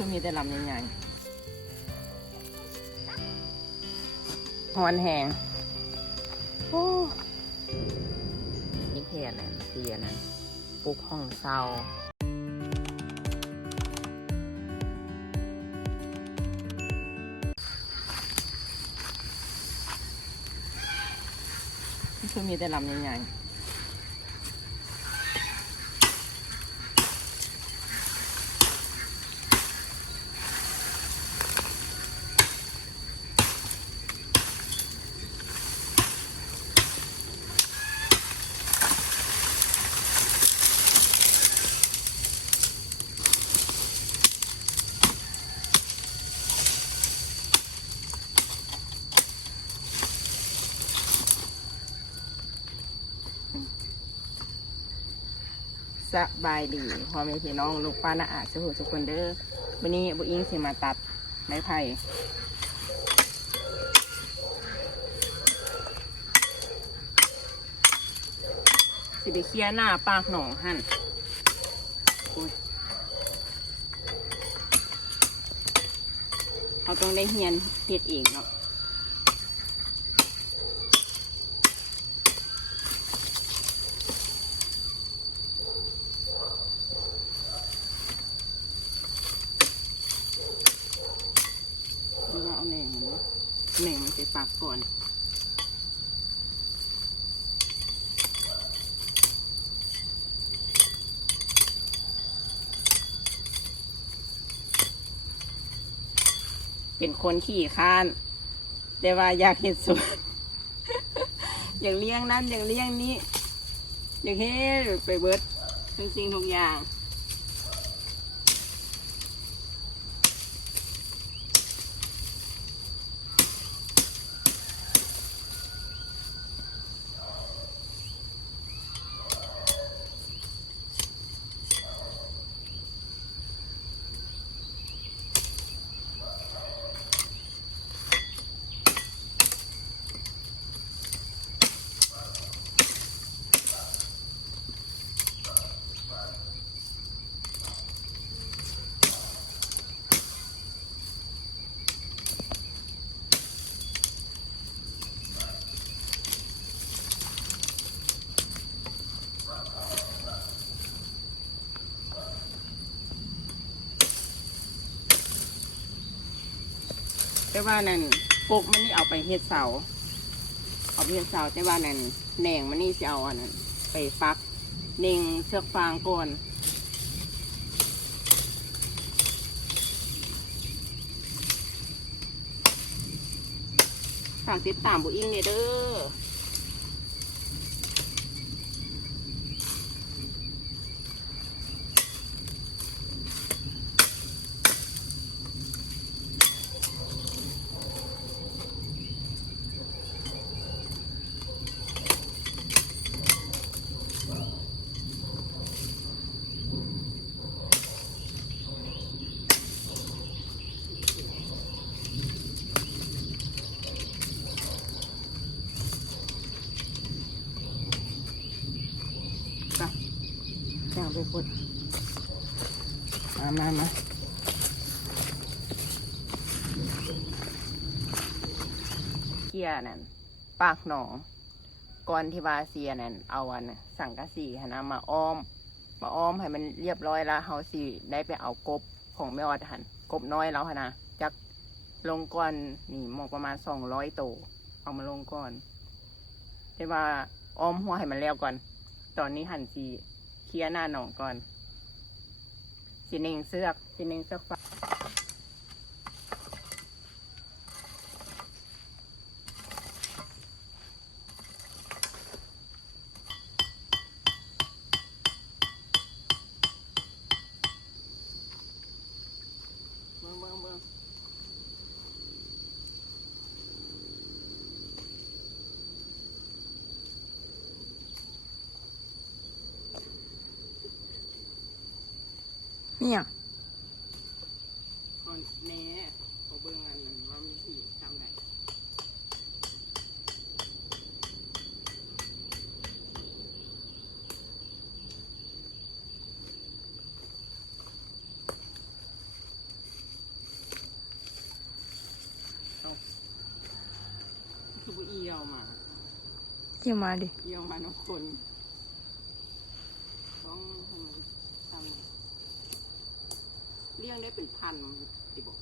คือมีแต่ลำใหญ่ๆฮอนแหงโอ้นี่เพจนั่นเสียนั่นปลูกห้องเศร้าคือมีแต่ลำใหญ่ๆสบายดีพ่อแม่พี่น้องลูกป้าน้าอาสุขคนเด้อวันนี้บุอิงสิมาตัดไม้ไผ่สิไปเคลียร์หน้าปากหนองหั่นเขาต้องได้เฮียนเฮ็ดเองเนาะเอาแหน่งมันไปปักก่อนเป็นคนขี่ข้านแต่ว่าอยากเห็นสวน อยากเลี้ยงนั้นอยากเลี้ยงนี้อยากเฮ็ดไปเบิดทุกสิ่งทุกอย่างแต่ว่านั่นปกมันนี่เอาไปเฮ็ดเสาเอาไปเฮ็ดเสาแต่ว่านั่นแหน่งมันนี่จะเอาอันนั้นไปปักเน่งเชือกฟางก่อนฝากติดตามบุอิงเนี่ยเด้อจ้างไปพุดมาเกียนั่นปากหนองก่อนที่ว่าเสียนั่นเอาอันสังกะสีนะมาอ้อมให้มันเรียบร้อยแล้วเฮาสิได้ไปเอากบของแม่ออดหันกบน้อยแล้วนะจักลงก่อนนี่มองประมาณ200 ตัวเอามาลงก่อนแต่ว่าอ้อมหัวให้มันแล้วก่อนตอนนี้หั่นสีเคลียร์หน้าหนองก่อนสีเน่งเสือกฟ้าเบิ่งเนี่ยก่อนแน่เอาเบิ่งอันนั้นว่ามีที่ทำไหน ยวมา เกี่ยวมาดิ เกี่ยวมาทุกคนต้องทำเลี้ยงได้เป็นพันติบอก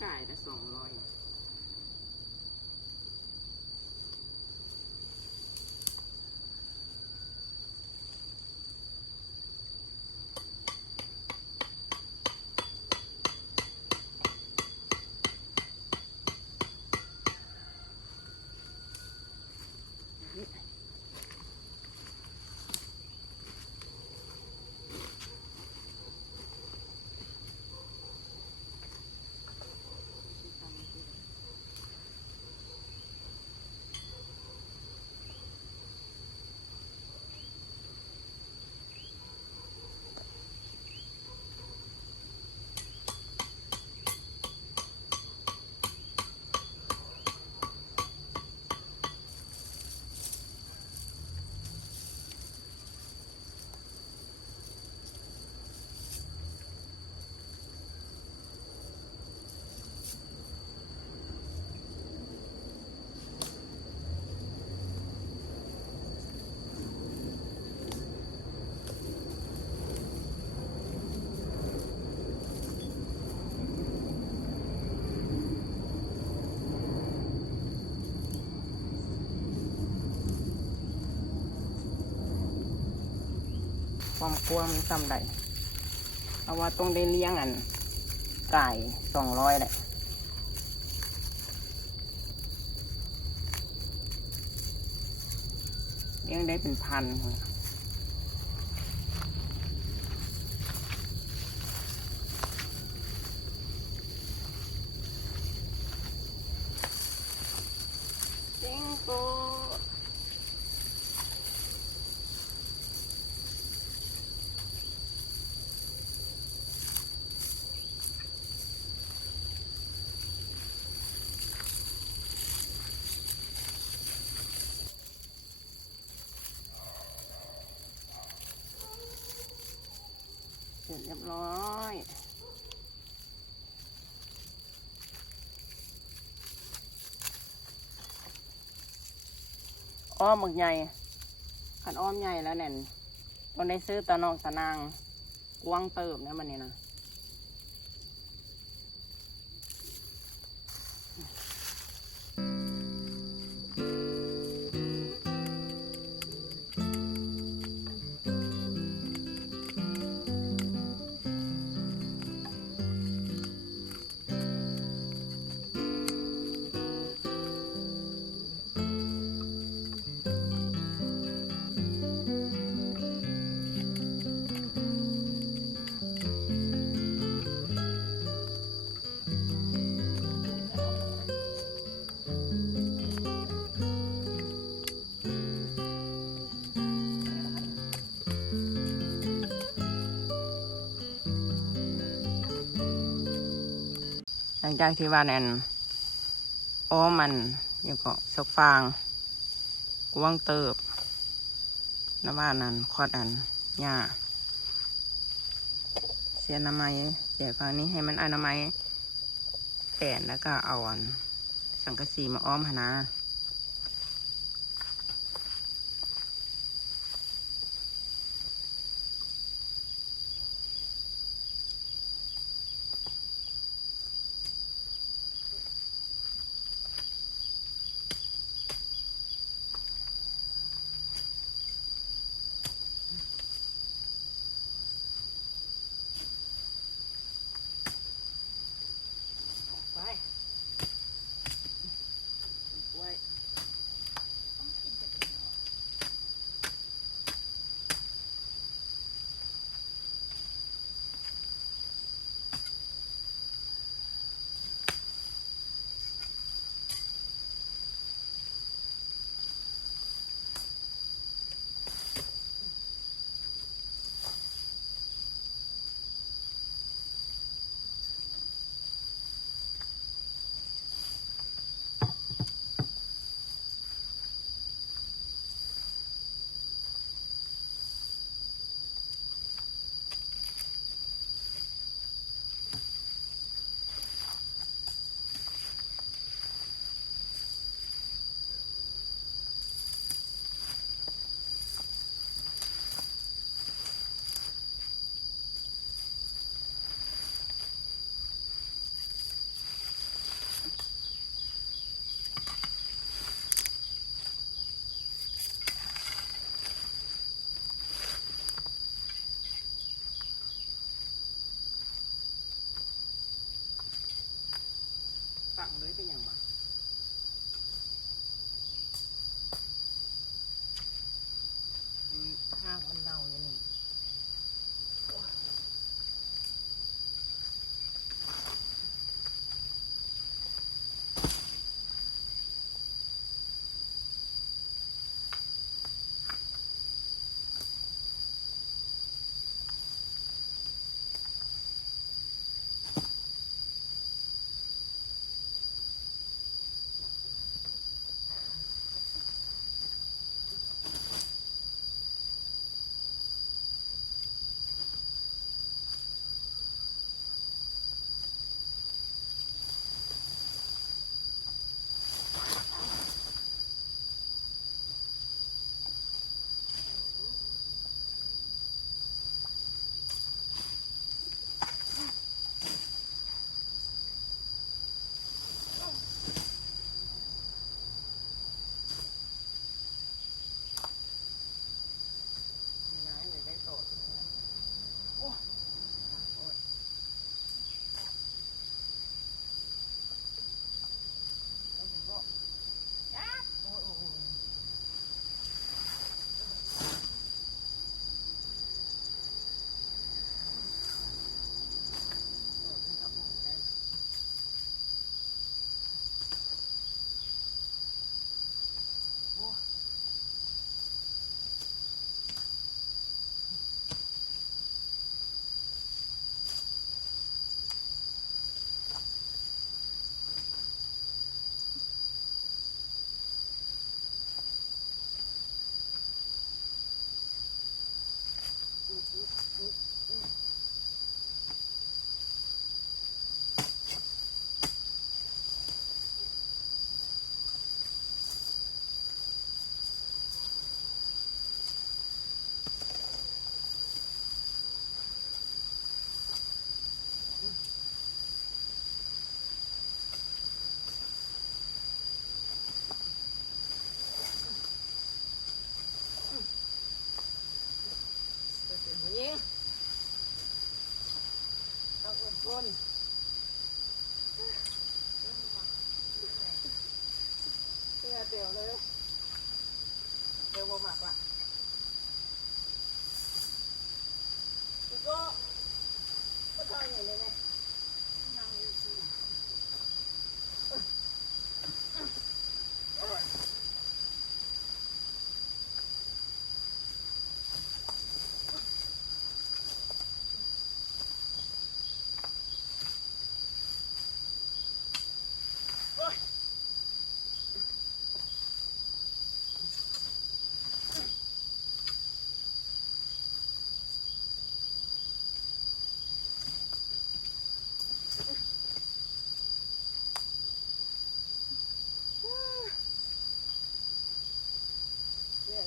ไก่ละ200ความกลัวมันซ้ำใดเอาว่าต้องได้เลี้ยงอันไก่200แหละเลี้ยงได้เป็นพันจิงโกเสร็จเรียบร้อยอ้อมหมึกใหญ่ขันอ้อมใหญ่แล้วเนี่ยต้องได้ซื้อตะนองตะนางกวางเติบนะมันนี่นะหลังจากที่ว่าแนนอ้อมมันยังก็สกฟางกวางเติบน้ำว่านั้นคอดอันหญ้าเสียน้ำไม้เสียฝั่งนี้ให้มันอนามัยแป่นแล้วก็เอาอันสังกะสีมาอ้อมหนาไปไว้ งเลยเป็นอย่างวะห้างมันเน่าอย่างนี้ ยิงต้องอดทนเตี้ยเตียวเลยเตียวบ่มากละอีกก็เท่าอย่างนี้เลยนั่งอยู่ที่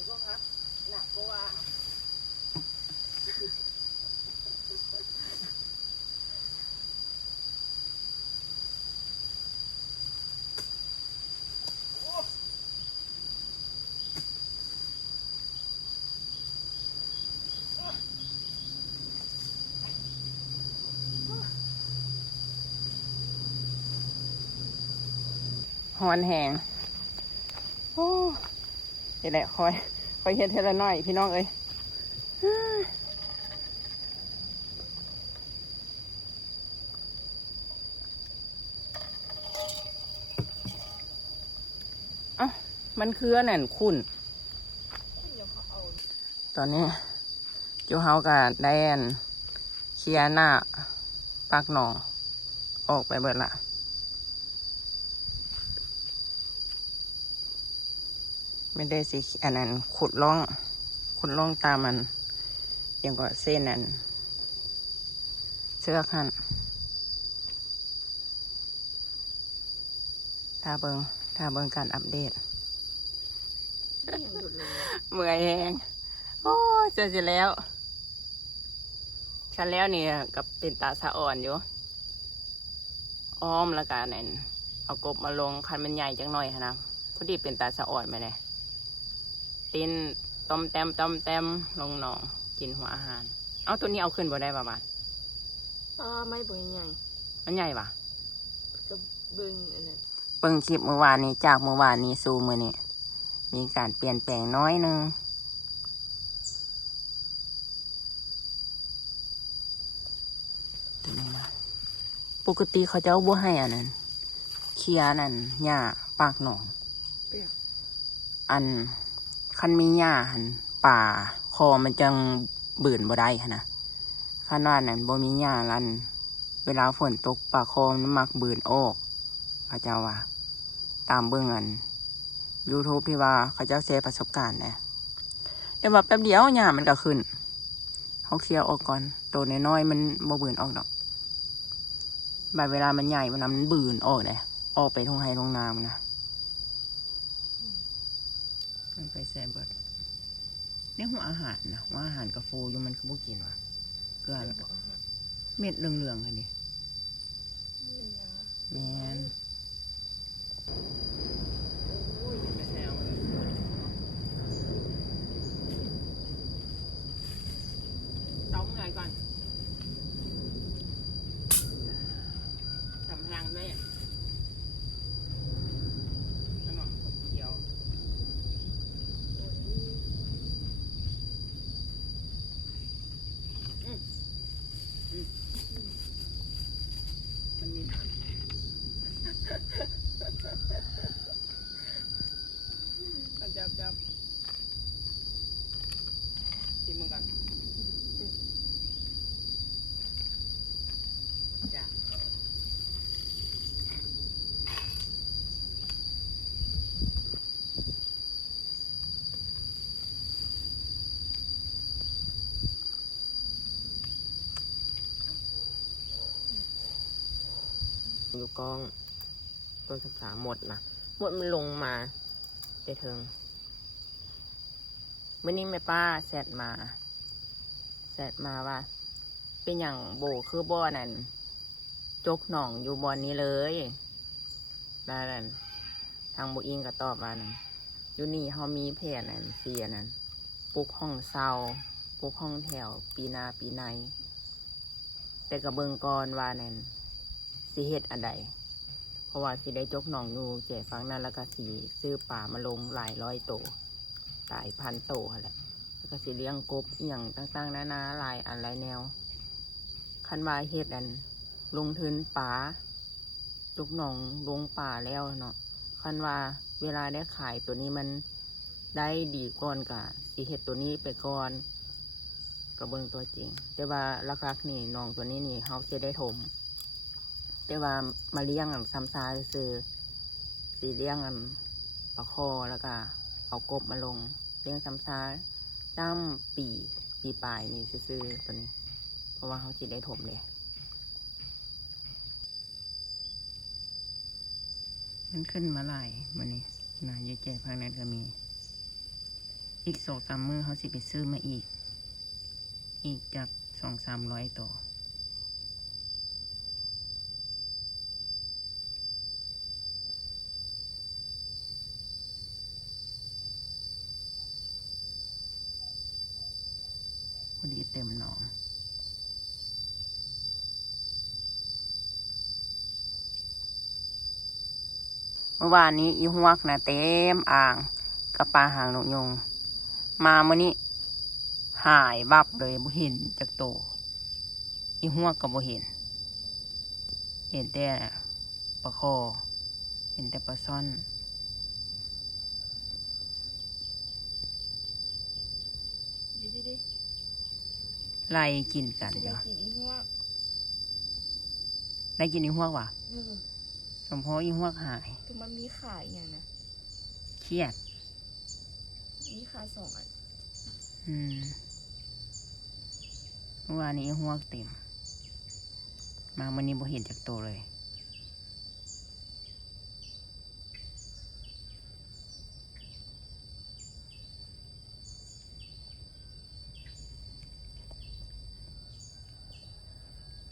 ก็ครับหนักก็ว่าหอนแหงโอ้ยแหละคอยเฮ็ดเทละน้อยพี่น้องเอ้ยเอ้ามันคืออันนั้นคุณตอนนี้จูเฮากับแดนเคลียร์หน้าปากหนองออกไปเบิดละไม่ได้สิอันนั้นขุดล่องตามมันยังก็เส้นนั้นเสื้อขันถ้าเบิงการอัปเดตเมื่อยแหงโอ้เจอแล้วฉันแล้วเนี่ยกับเป็นตาสะอ่อนอยู่อ้อมละกันนั่นเอากบมาลงคันมันใหญ่จังหน่อยนะพอดีเป็นตาสะอ่อนไปเลยตีนต้มแต้มลงหนองกินหัวอาหารเอาตัวนี้เอาขึ้นบ่ได้ประมาณ ไม่บ่ใหญ่ มันใหญ่ปะ กับ เบิ่งอันนั้น เบิ่งคลิปเมื่อวานนี้จากเมื่อวานนี้สู่มื้อนี้มีการเปลี่ยนแปลงน้อยหนึงตัวนี้มาปกติเขาเจ้าบ่ให้อันนั้นเคลียร์นั่นหญ้าปากหนอง เปรี้ยว อันคันมีหญ้าหันป่าคอมันจังบืนบ่ได้หั้นนะคันว่านั่นบ่มีหญ้าลันเวลาฝนตกป่าคอมันมักบืนออกเขาเจ้าว่า ตามเบิ่งอัน YouTube ที่ว่าเขาเจ้าแชร์ประสบการณ์นะแต่ว่าแป๊บเดียวหญ้ามันก็ขึ้นเขาเคลียร์ออกก่อนตัวน้อยๆมันบ่บืนออกดอกบัดเวลามันใหญ่มันบืนออกเลยออกไปทงไห้ทงนามันนะมันไปแซ่เบิดเนี่ยหัวอาหารนะว่าอาหารกาฟูอยู่มันคือบ่กินว่ะเกลือแล้วก็เม็ดเหลืองๆอันนี้แม่นต้มไงก่อนทำพลังด้วยขนมเขียวมันมีจับชิมมันกันจ้ะอยู่กองต้นศึกษาหมดนะหมดมันลงมาได้เทิงมื่อนี้แม่ป้าแซดมาว่า เป็นอย่างโบคือบ่อนั่นจกหนองอยู่บ่อนนี้เลยแล้วนั่นทางบุอิงก็ตอบว่านั่นอยู่นี่เขามีแผนนั่นเสียนั่นปลูกห้องเซาปลูกห้องแถวปีนาปีในแต่กระเบิงกรว่านั่นสิเฮ็ดอันใดเพราะว่าสิได้จกหนองอยู่แจกฟังนั่นแล้วก็สีซื้อป่ามาลงหลายร้อยโตหลายพันโตแหละแล้วก็สิเลี้ยงกบเอียงต่างๆนานาหลายอันหลายแนวคันว่าเฮ็ดอันลงทุนป่าลูกหนองลงป่าแล้วเนาะคันว่าเวลาได้ขายตัวนี้มันได้ดีก่อนกับสิเฮ็ดตัวนี้ไปก่อนกระเบื้องตัวจริงแต่ว่าลักๆนี่น้องตัวนี้นี่เขาจะได้ถมแต่ว่ามาเลี้ยงซ้ำซาซื้อสีเลี้ยงปลาคอแล้วก็เอากบมาลงเลี้ยงซ้ำซาตั้มปีปลายนี่ซื้อตัวนี้เพราะว่าเขาจะได้ถมเลยมันขึ้นมาหลายมันนี่นะเยอะแยะภาคนั้นก็มี อีก2-3 มื้อเขาสิไปซื้อมาอีกจาก200-300 ตัวพอดีเต็มหนองเมื่อวานนี้อีหวกนะเต็มอ่างกับปลาหางนกยงมาเมื่อนี้หายวับเลยบ่เห็นจากโตอีหวกก็บ่เห็นแต่ปลาคอเห็นแต่ปลาซ่อนดิไล่กินกัน สิ เดี๋ ได้ ยว กินอีหัว ไล่กินอีหวกว่ะ เออ สมพออีหวกหาย แต่มันมีขายอย่างนะ เครียด มีขา2 อัน เมื่อวานนี้อีหวกเต็มมาวันนี้บ่เห็นจากโตเลย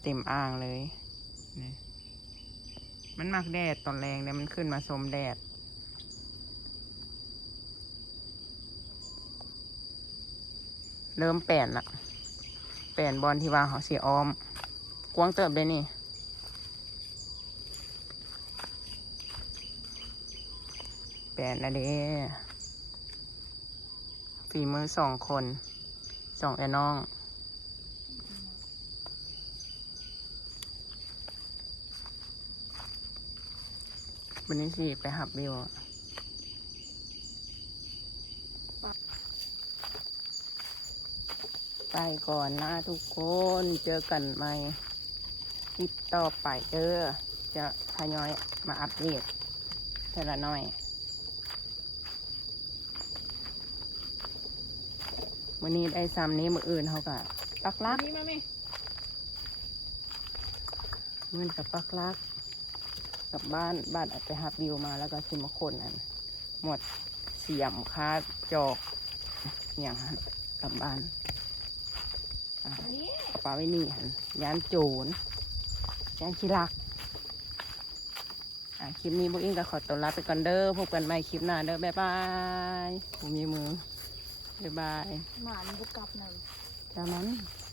เต็มอ่างเลยนี่มันมักแดดตอนแรงเนี่ยมันขึ้นมาสมแดดเริ่มแป่นละแป่นบอลที่ว่าเขาเสียออมกวางเติบเลยนี่ แปดนะเด้ฝีมือ2 คน2ไอ้น้องวันนี้สิไปหับวิวอะไปก่อนนะทุกคนเจอกันใหม่คลิปต่อไปเด้อจะทยอยมาอัปเดตทีละน้อยวันนี้ได้ซ้ำนี้มืออื่นเขาก็ปักลัก นี่มาไหม มือกับปักลักกลับบ้านอาจจะหับวิวมาแล้วก็ชิมาคนอันหมดเสียมคาดจอกอย่างหันกลับบ้านอ่ะ อันนี้ เอาปลาไว้นี่หันย่านโจรย่านขี้ลักคลิปนี้พวกอิงก็ขอตัวลาไปก่อนเด้อพบกันใหม่คลิปหน้าเด้อบ๊ายบายผมมีมือบ๊ายบาย หมามันบุกกลับหน่อย ตามนั้น เ